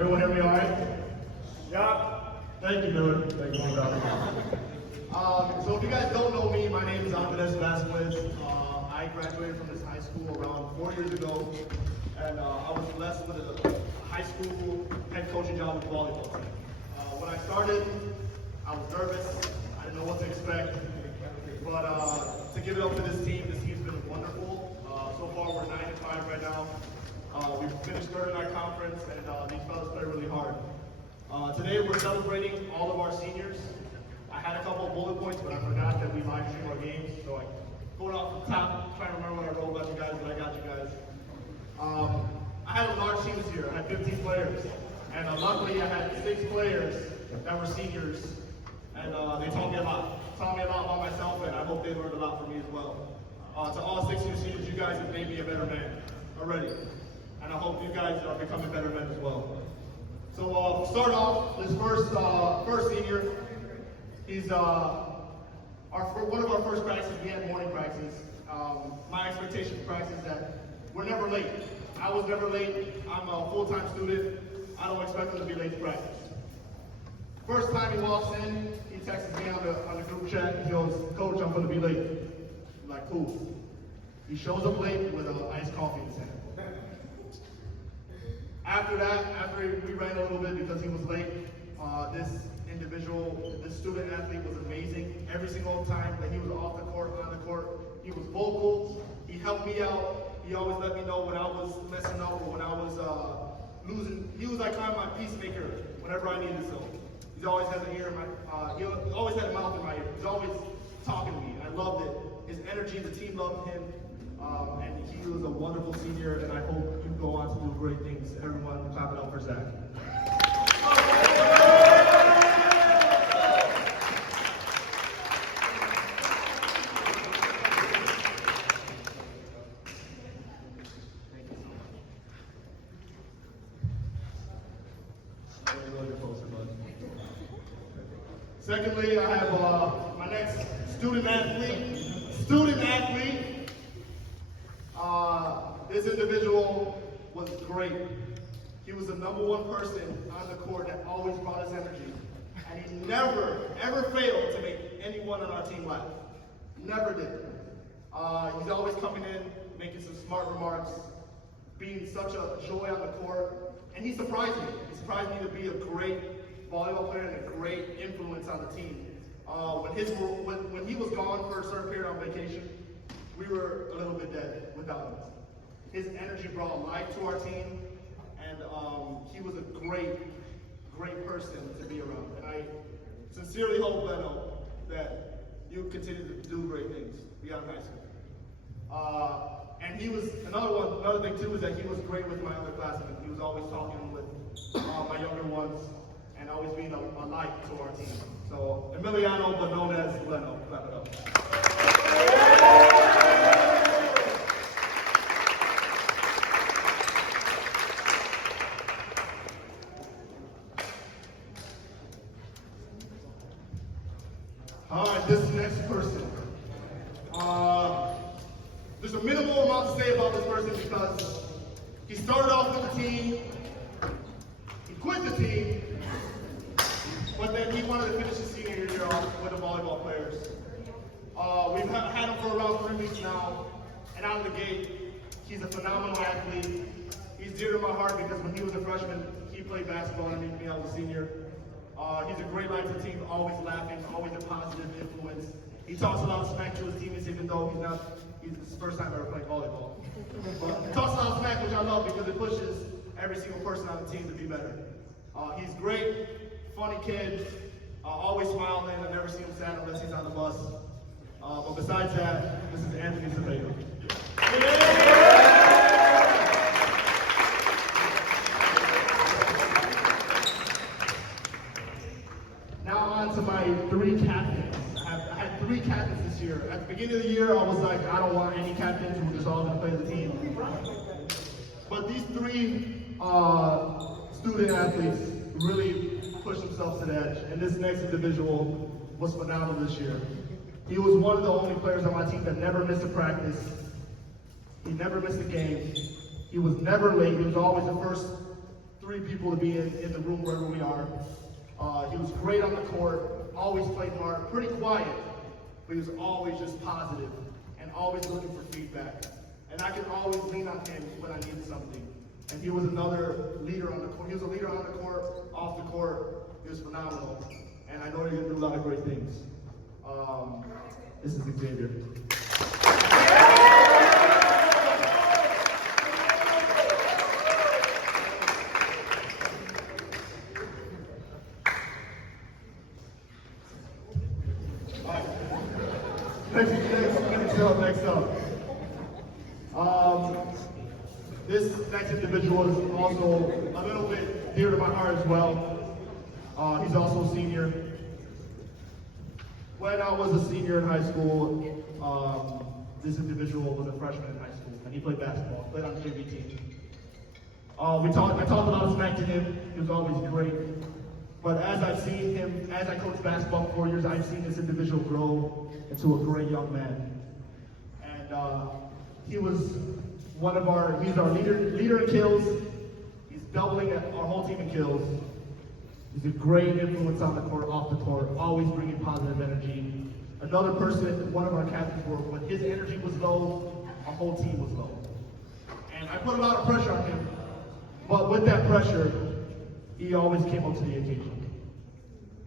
Everyone hear me all right? Yeah? Thank you, Miller. Thank you, brother. So if you guys don't know me, my name is Andres Vasquez. I graduated from this high school around 4 years ago, and I was blessed with a high school head coaching job with the volleyball team. When I started, I was nervous. I didn't know what to expect, but to give it up to this team's been wonderful. So far, we're 9-5 right now. We finished third in our conference, and these fellas play really hard. Today, we're celebrating all of our seniors. I had a couple of bullet points, but I forgot that we live stream our games, so I going off the top, trying to remember what I wrote about you guys, but I got you guys. I had a large team this year. I had 15 players, and luckily I had 6 players that were seniors, and they taught me a lot. Taught me a lot about myself, and I hope they learned a lot from me as well. To all 6 of you seniors, you guys have made me a better man already, and I hope you guys are becoming better men as well. So to start off, this first senior, he's one of our first practices. We had morning practices. My expectation for practice is that we're never late. I was never late. I'm a full-time student. I don't expect him to be late to practice. First time he walks in, he texts me on the group chat. He goes, "Coach, I'm going to be late." I'm like, cool. He shows up late with an iced coffee in his hand. After that, after we ran a little bit because he was late, this student athlete was amazing. Every single time that he was off the court, on the court, he was vocal. He helped me out. He always let me know when I was messing up or when I was losing. He was like kind of my peacemaker whenever I needed so. He always had an ear in my, he always had a mouth in my ear. He's always talking to me, and I loved it. His energy, the team loved him, and he was a wonderful senior, and I hope you go on to do great things. Everyone, clap it up for Zach. Secondly, I have my next student athlete. This individual was great. He was the #1 person on the court that always brought his energy. And he never, ever failed to make anyone on our team laugh. Never did. He's always coming in, making some smart remarks, being such a joy on the court. And he surprised me. He surprised me to be a great volleyball player and a great influence on the team. When he was gone for a certain period on vacation, we were a little bit dead without him. His energy brought life to our team, and he was a great person to be around. And I sincerely hope, Leno, that you continue to do great things beyond high school. And he was, another thing too, is that he was great with my other classmates. He was always talking with my younger ones, and always being a light to our team. So, Emiliano, but known as Leno. Clap it up. All right, this next person. There's a minimal amount to say about this person because he started off with the team, he quit the team, but then he wanted to finish his senior year off with the volleyball players. We've had him for around 3 weeks now, and out of the gate, he's a phenomenal athlete. He's dear to my heart because when he was a freshman, he played basketball underneath me. I was a senior. He's a great light to the team, always laughing, always a positive influence. He talks a lot of smack to his teammates, even though he's his first time ever playing volleyball. But he talks a lot of smack, which I love because it pushes every single person on the team to be better. He's great, funny kid, always smiling. I've never seen him sad unless he's on the bus. But besides that, this is Anthony Zepeda. Now on to my 3 captains. I had 3 captains this year. At the beginning of the year, I was like, I don't want any captains. We're just all going to play the team. But these 3 student athletes really pushed themselves to the edge. And this next individual was phenomenal this year. He was one of the only players on my team that never missed a practice. He never missed a game. He was never late. He was always the three people to be in the room wherever we are. He was great on the court, always played hard, pretty quiet, but he was always just positive and always looking for feedback. And I could always lean on him when I needed something. And he was another leader on the court. He was a leader on the court, off the court. He was phenomenal. And I know you're going to do a lot of great things. This is Xavier. Next up. This next individual is also a little bit dear to my heart as well. He's also a senior. When I was a senior in high school, this individual was a freshman in high school, and he played basketball, played on the JV team. I talked a lot of smack to him. He was always great. But as I've seen him, as I coached basketball for 4 years, I've seen this individual grow into a great young man. And he was he's our leader in kills. He's doubling our whole team in kills. He's a great influence on the court, off the court, always bringing positive energy. Another person, one of our captains, when his energy was low, our whole team was low. And I put a lot of pressure on him, but with that pressure, he always came up to the occasion.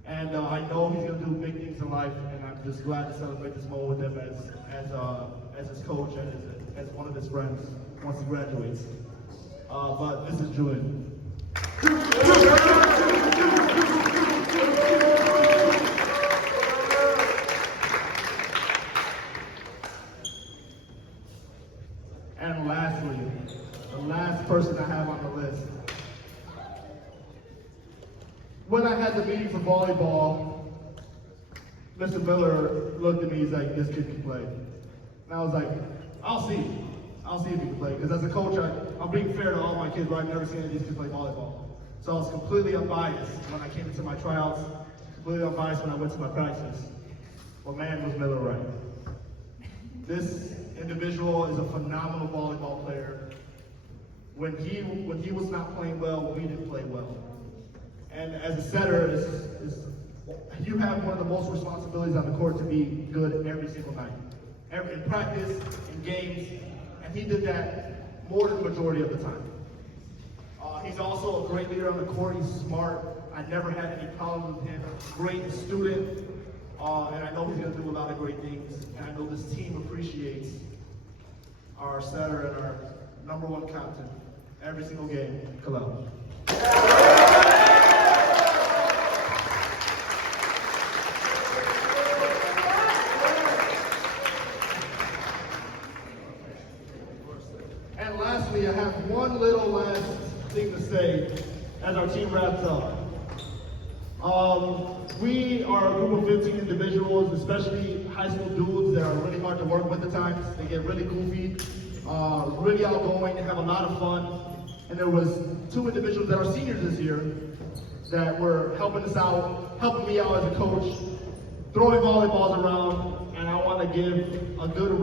And I know he's going to do big things in life, and I'm just glad to celebrate this moment with him as his coach and as one of his friends once he graduates. But this is Julian. And lastly, the last person I have on the list. When I had the meeting for volleyball, Mr. Miller looked at me, he's like, this kid can play. And I was like, I'll see if he can play. Because as a coach, I'm being fair to all my kids, but I've never seen any of these kids play volleyball. So I was completely unbiased when I came into my tryouts, completely unbiased when I went to my practice. Well, man, was Miller right. This individual is a phenomenal volleyball player. When he was not playing well, we didn't play well. And as a setter, you have one of the most responsibilities on the court to be good every single night. In practice, in games, and he did that more than the majority of the time. He's also a great leader on the court. He's smart. I never had any problems with him. Great student, and I know he's going to do a lot of great things. And I know this team appreciates our setter and our #1 captain every single game, Kalel. And lastly, I have one little last thing to say as our team wraps up. We are a group of 15 individuals, especially high school dudes that are really hard to work with at times. They get really goofy, really outgoing, and have a lot of fun. And there was 2 individuals that are seniors this year that were helping us out, helping me out as a coach, throwing volleyballs around, and I want to give a good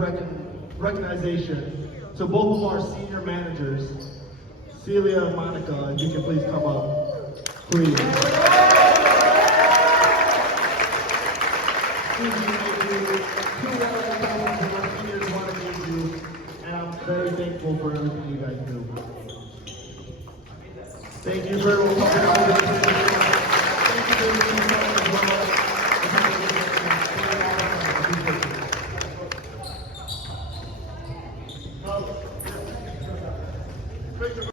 recognition to both of our senior managers, Celia and Monica. If you can please come up, please. And I'm very thankful for everything you guys do. Thank you for coming out. Thank you for being as well.